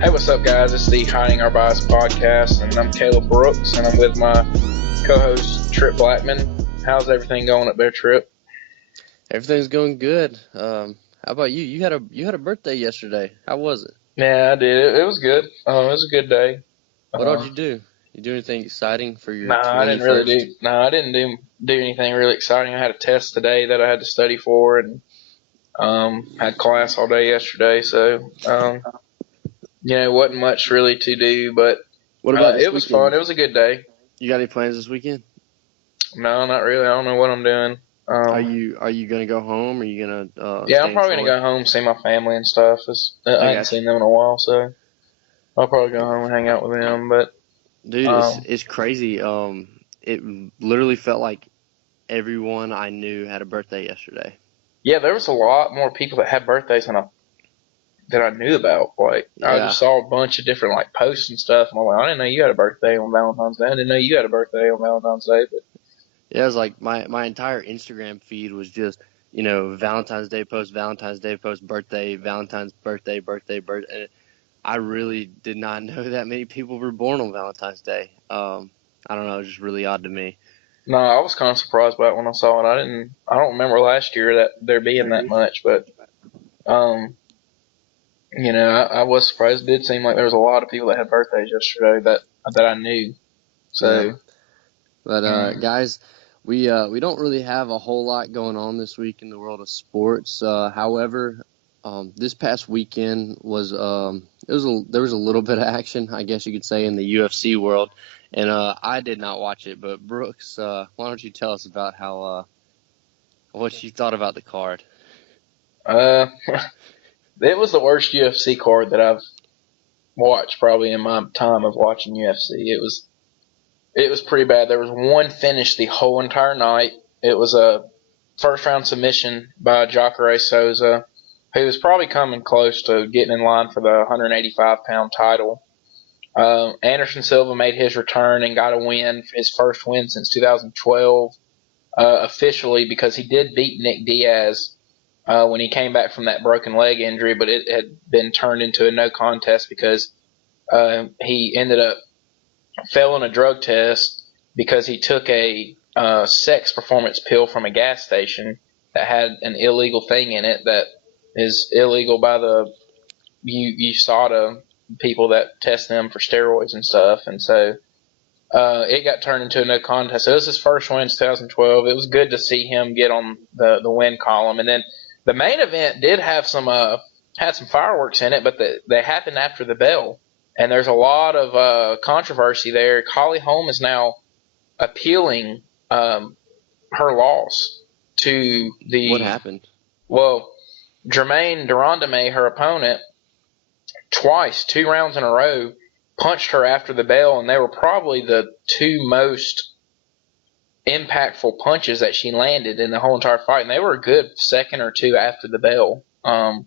Hey, what's up, guys? It's the Hiding Our Bias podcast, and I'm Caleb Brooks, and I'm with my co-host Tripp.Blackmon9. How's everything going up there, Tripp? Everything's going good. How about you? You had a birthday yesterday. How was it? Yeah, I did. It was good. It was a good day. What all did you do? You do anything exciting for your Nah, I didn't really 21st? do. Nah, I didn't do anything really exciting. I had a test today that I had to study for, and had class all day yesterday. So wasn't much really to do, but What about this it was fun. weekend? It was a good day. You got any plans this weekend? No, not really. I don't know what I'm doing. Are you gonna go home? Or are you gonna Yeah, I'm stay in probably gonna Florida? go home, see my family and stuff. I I hadn't got you. seen them in a while, so I'll probably go home and hang out with them. But Dude, it's um, it's crazy. It literally felt like everyone I knew had a birthday yesterday. yeah, there was a lot more people that had birthdays than I knew about. Like, I Yeah. just saw a bunch of different like posts and stuff, and I'm like, I didn't know you had a birthday on Valentine's Day. I didn't know you had a birthday on Valentine's Day. But Yeah, it was like my entire Instagram feed was just, Valentine's Day post, birthday, Valentine's birthday, birthday. And I really did not know that many people were born on Valentine's Day. I don't know, it was just really odd to me. no, I was kind of surprised by it when I saw it. I don't remember last year that there being that much, but um, I was surprised. It did seem like there was a lot of people that had birthdays yesterday that I knew. Yeah. So. But Um, guys, we don't really have a whole lot going on this week in the world of sports. However, this past weekend was there was a little bit of action, I guess you could say, in the UFC world, and I did not watch it. But Brooks, why don't you tell us about how what you thought about the card? uh, it was the worst UFC card that I've watched probably in my time of watching UFC. It was pretty bad. There was one finish the whole entire night. It was a first round submission by Jacare Souza, who was probably coming close to getting in line for the 185-pound title. Anderson Silva made his return and got a win, his first win since 2012, officially, because he did beat Nick Diaz when he came back from that broken leg injury, but it had been turned into a no contest because he ended up failing a drug test because he took a sex performance pill from a gas station that had an illegal thing in it that is illegal by the USADA people that test them for steroids and stuff. And so it got turned into a no contest. So it was his first win in 2012. It was good to see him get on the win column. And then the main event did have had some fireworks in it, but they happened after the bell. And there's a lot of controversy there. Holly Holm is now appealing her loss to What the happened? well, Jermaine Durandame, her opponent, twice, 2 rounds in a row, punched her after the bell, and they were probably the two most impactful punches that she landed in the whole entire fight, and they were a good second or two after the bell. I'm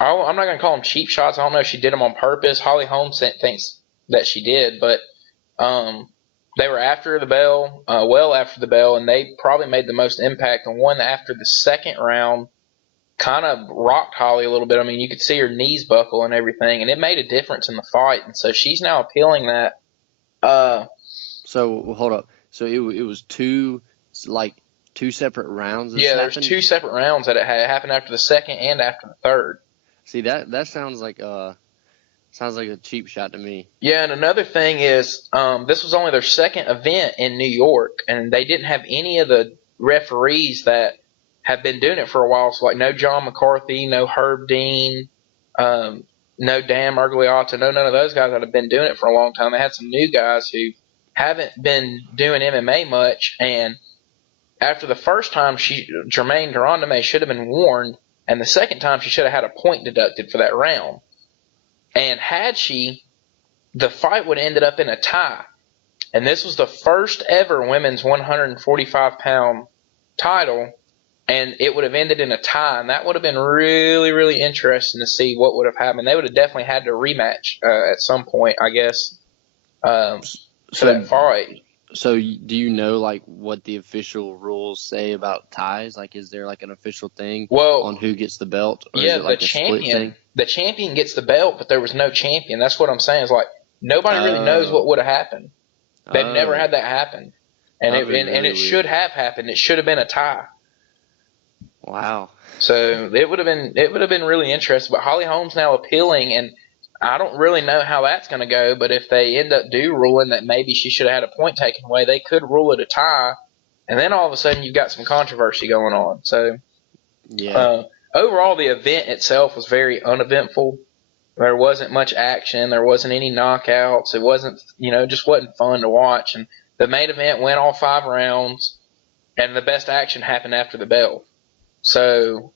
not going to call them cheap shots. I don't know if she did them on purpose. Holly Holmes thinks that she did, but they were after the bell, well after the bell, and they probably made the most impact. And one after the second round kind of rocked Holly a little bit. I mean, you could see her knees buckle and everything, and it made a difference in the fight. And so she's now appealing that. So hold up. So it was two separate rounds this Yeah, there's happened. two separate rounds that it had happened after the second and after the third. See, that sounds like a cheap shot to me. Yeah, and another thing is this was only their second event in New York, and they didn't have any of the referees that have been doing it for a while. So, like, no John McCarthy, no Herb Dean, no Dan Murgliata, none of those guys that have been doing it for a long time. They had some new guys who haven't been doing MMA much, and after the first time, Jermaine Durandame should have been warned, and the second time she should have had a point deducted for that round. And had she, the fight would have ended up in a tie. And this was the first ever women's 145-pound title, and it would have ended in a tie. And that would have been really, really interesting to see what would have happened. They would have definitely had to rematch at some point, I guess, for So that fight. so do you know like what the official rules say about ties? Like, is there like an official thing Well, on who gets the belt, or is yeah, it like a split thing? the champion gets the belt, but there was no champion. That's what I'm saying. Is like nobody really knows what Oh, would have happened. They've never oh, had that happen, and that'd it be and, and really it should weird. have happened. It should have been a tie. Wow. So it would have been really interesting. But Holly Holm's now appealing, and I don't really know how that's going to go. But if they end up ruling that maybe she should have had a point taken away, they could rule it a tie, and then all of a sudden you've got some controversy going on. So Yeah. uh, overall, the event itself was very uneventful. There wasn't much action. There wasn't any knockouts. It wasn't, just wasn't fun to watch. And the main event went all 5 rounds, and the best action happened after the bell. So,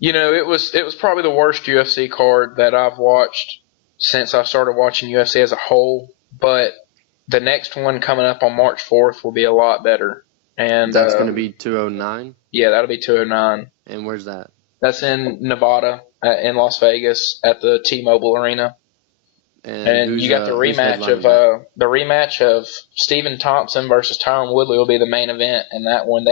it was probably the worst UFC card that I've watched since I started watching UFC as a whole. But the next one coming up on March 4th will be a lot better. And That's going to be 209. yeah, that'll be 209. And where's that? That's in Nevada, in Las Vegas, at the T-Mobile Arena. And And you got the who's rematch headlining that? the rematch of Stephen Thompson versus Tyron Woodley will be the main event. And that one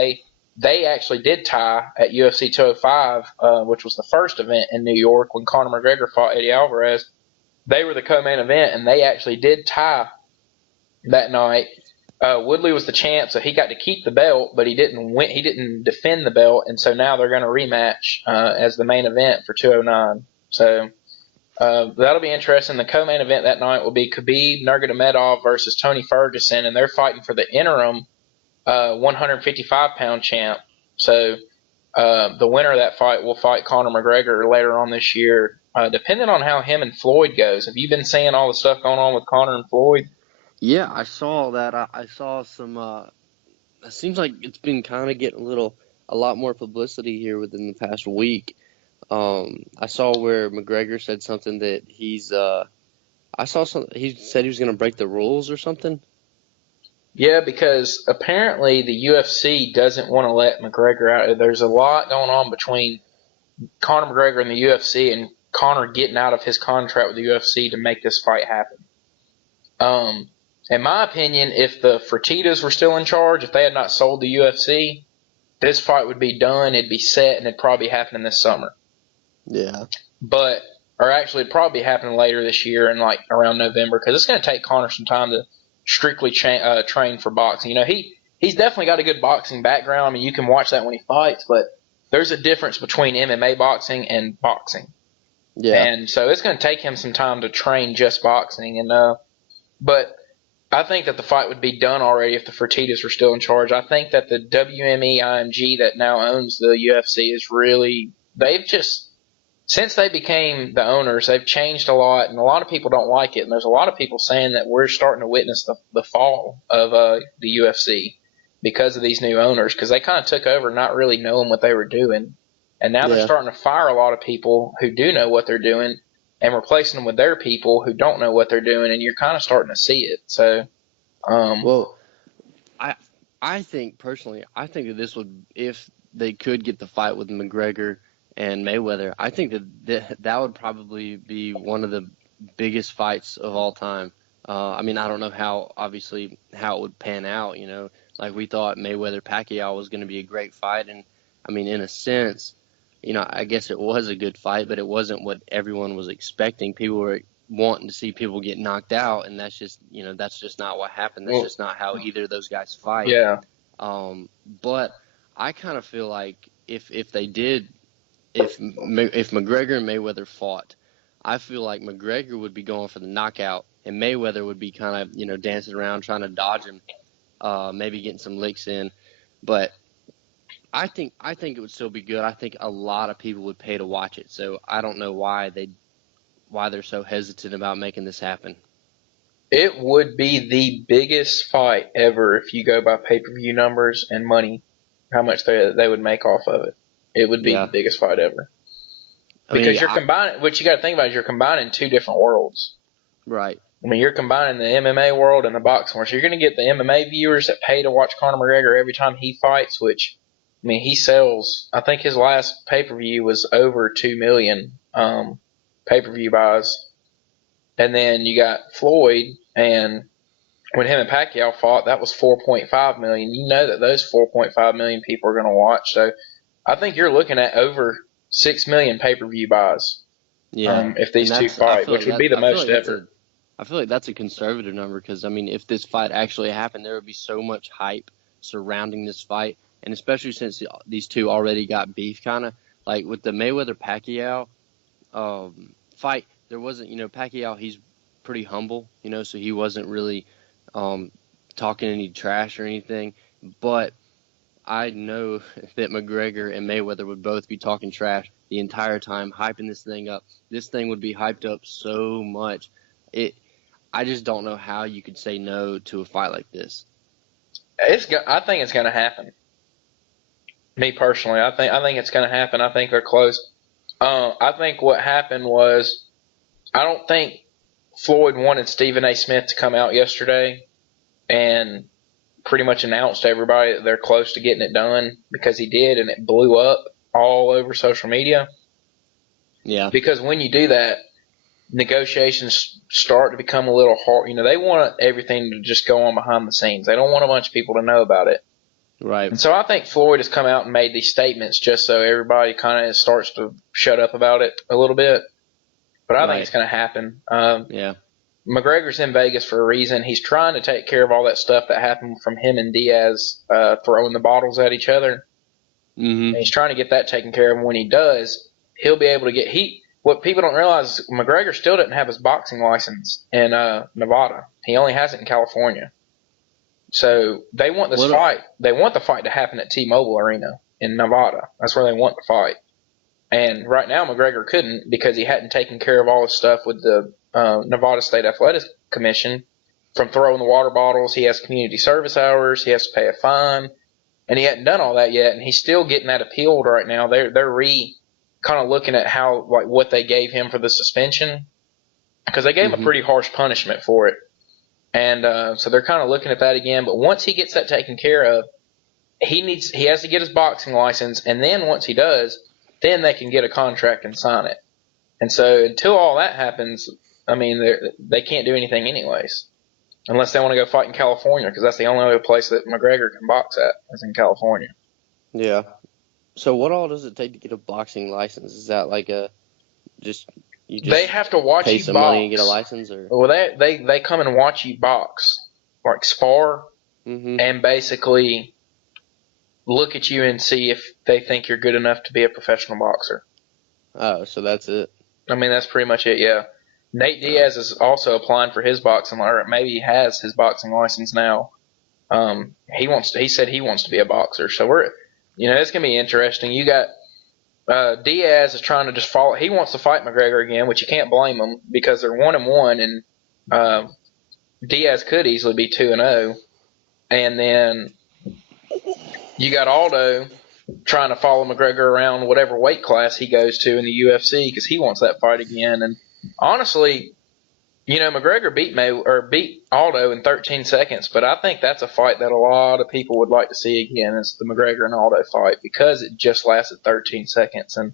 they actually did tie at UFC 205, which was the first event in New York when Conor McGregor fought Eddie Alvarez. They were the co-main event, and they actually did tie that night. Woodley was the champ, so he got to keep the belt, but he didn't win. He didn't defend the belt, and so now they're going to rematch as the main event for 209. So that'll be interesting. The co-main event that night will be Khabib Nurmagomedov versus Tony Ferguson, and they're fighting for the interim 155-pound champ. So the winner of that fight will fight Conor McGregor later on this year. Depending on how him and Floyd goes. Have you been seeing all the stuff going on with Conor and Floyd? Yeah, I saw that. I saw some. It seems like it's been kind of getting a lot more publicity here within the past week. I saw where McGregor said something that I saw some. He said he was going to break the rules or something. Yeah, because apparently the UFC doesn't want to let McGregor out. There's a lot going on between Conor McGregor and the UFC, and Conor getting out of his contract with the UFC to make this fight happen. In my opinion, if the Fertittas were still in charge, if they had not sold the UFC, this fight would be done, it'd be set, and it'd probably be happening this summer. Yeah. Or actually, it'd probably be happening later this year in like around November, because it's going to take Conor some time to strictly train for boxing. He's definitely got a good boxing background. I mean, you can watch that when he fights, but there's a difference between MMA boxing and boxing. Yeah. And so it's going to take him some time to train just boxing. But I think that the fight would be done already if the Fertittas were still in charge. I think that the WME IMG that now owns the UFC is really – since they became the owners, they've changed a lot, and a lot of people don't like it. And there's a lot of people saying that we're starting to witness the fall of the UFC because of these new owners, because they kind of took over not really knowing what they were doing. And now they're Yeah. starting to fire a lot of people who do know what they're doing and replacing them with their people who don't know what they're doing, and you're kind of starting to see it. So, Well, I think personally, I think that this would, if they could get the fight with McGregor and Mayweather, I think that would probably be one of the biggest fights of all time. I mean, I don't know how it would pan out. Like we thought Mayweather Pacquiao was going to be a great fight, and I mean, in a sense, I guess it was a good fight, but it wasn't what everyone was expecting. People were wanting to see people get knocked out, and that's just not what happened. That's well, just not how either of those guys fight. yeah. But I kind of feel like if McGregor and Mayweather fought, I feel like McGregor would be going for the knockout, and Mayweather would be kind of dancing around trying to dodge him, maybe getting some licks in. But I think it would still be good. I think a lot of people would pay to watch it. So I don't know why they're so hesitant about making this happen. It would be the biggest fight ever if you go by pay-per-view numbers and money, how much they would make off of it. It would be Yeah. the biggest fight ever. I Because mean, you're combining, what you got to think about is you're combining two different worlds. right. I mean, you're combining the MMA world and the boxing world. So you're going to get the MMA viewers that pay to watch Conor McGregor every time he fights, which, I mean, he sells, I think his last pay-per-view was over 2 million pay-per-view buys. And then you got Floyd, and when him and Pacquiao fought, that was 4.5 million. You know that those 4.5 million people are going to watch. So I think you're looking at over 6 million pay-per-view buys. Yeah, If and these two fight, which would be the most ever. I feel like that's a conservative number because, I mean, if this fight actually happened, there would be so much hype surrounding this fight, and especially since these two already got beef, kind of like with the Mayweather-Pacquiao fight. There wasn't, Pacquiao, he's pretty humble, so he wasn't really talking any trash or anything, but I know that McGregor and Mayweather would both be talking trash the entire time, hyping this thing up. This thing would be hyped up so much. I just don't know how you could say no to a fight like this. I think it's going to happen. Me personally, I think it's going to happen. I think they're close. I think what happened was, I don't think Floyd wanted Stephen A. Smith to come out yesterday and pretty much announced to everybody that they're close to getting it done, because he did, and it blew up all over social media. Yeah. Because when you do that, negotiations start to become a little hard. They want everything to just go on behind the scenes. They don't want a bunch of people to know about it. Right. And so I think Floyd has come out and made these statements just so everybody kind of starts to shut up about it a little bit. But I think it's going to happen. Yeah. McGregor's in Vegas for a reason. He's trying to take care of all that stuff that happened from him and Diaz throwing the bottles at each other. Mm-hmm. And he's trying to get that taken care of. And when he does, he'll be able to get What people don't realize is McGregor still didn't have his boxing license in Nevada. He only has it in California. So they want this fight. They want the fight to happen at T-Mobile Arena in Nevada. That's where they want the fight. And right now McGregor couldn't because he hadn't taken care of all his stuff with the Nevada State Athletic Commission, from throwing the water bottles. He has community service hours. He has to pay a fine. And he hadn't done all that yet. And he's still getting that appealed right now. They're kind of looking at how, like, what they gave him for the suspension, because they gave him a pretty harsh punishment for it. And so they're kind of looking at that again. But once he gets that taken care of, he has to get his boxing license, and then once he does, then they can get a contract and sign it. And so until all that happens, I mean, they can't do anything anyways, unless they want to go fight in California, because that's the only other place that McGregor can box at is in California. Yeah. So what all does it take to get a boxing license? Is that like they have to watch pay you some box. money and get a license, or? Well, they come and watch you box, like spar, and basically look at you and see if they think you're good enough to be a professional boxer. Oh, so that's it. I mean, that's pretty much it. Yeah. Nate Diaz is also applying for his boxing, or maybe he has his boxing license now. He said he wants to be a boxer. So it's gonna be interesting. You got Diaz is trying to just follow. He wants to fight McGregor again, which you can't blame him because they're 1-1, and Diaz could easily be 2-0. And then you got Aldo trying to follow McGregor around whatever weight class he goes to in the UFC because he wants that fight again. And honestly, McGregor beat Aldo in 13 seconds, but I think that's a fight that a lot of people would like to see again. It's the McGregor and Aldo fight because it just lasted 13 seconds. And,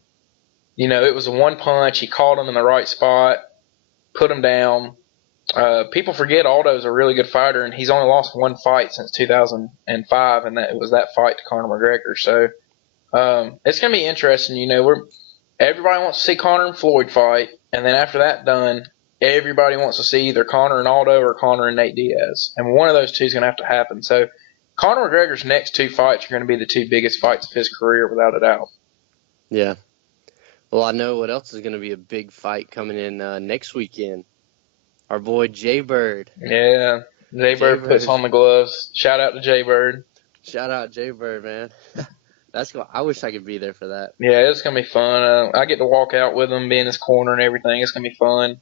it was a one punch. He caught him in the right spot, put him down. People forget Aldo's a really good fighter, and he's only lost one fight since 2005, and it was that fight to Conor McGregor. So it's going to be interesting. Everybody wants to see Conor and Floyd fight, and then after that done, everybody wants to see either Conor and Aldo or Conor and Nate Diaz. And one of those two is going to have to happen. So Conor McGregor's next two fights are going to be the two biggest fights of his career, without a doubt. Yeah. Well, I know what else is going to be a big fight coming in next weekend. Our boy Jay-Bird. Yeah, Jay-Bird puts on the gloves. Shout out to Jay-Bird. Shout out Jay-Bird, man. That's cool. I wish I could be there for that. Yeah, it's going to be fun. I get to walk out with him, be in his corner and everything. It's going to be fun.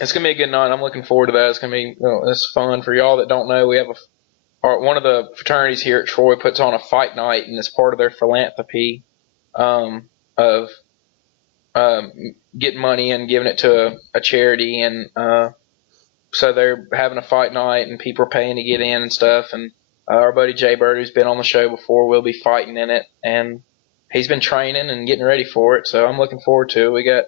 It's going to be a good night. I'm looking forward to that. It's going to be it's fun. For y'all that don't know, we have one of the fraternities here at Troy puts on a fight night, and it's part of their philanthropy of getting money and giving it to a charity. And so they're having a fight night, and people are paying to get in and stuff. And our buddy Jay Bird, who's been on the show before, will be fighting in it. And he's been training and getting ready for it. So I'm looking forward to it.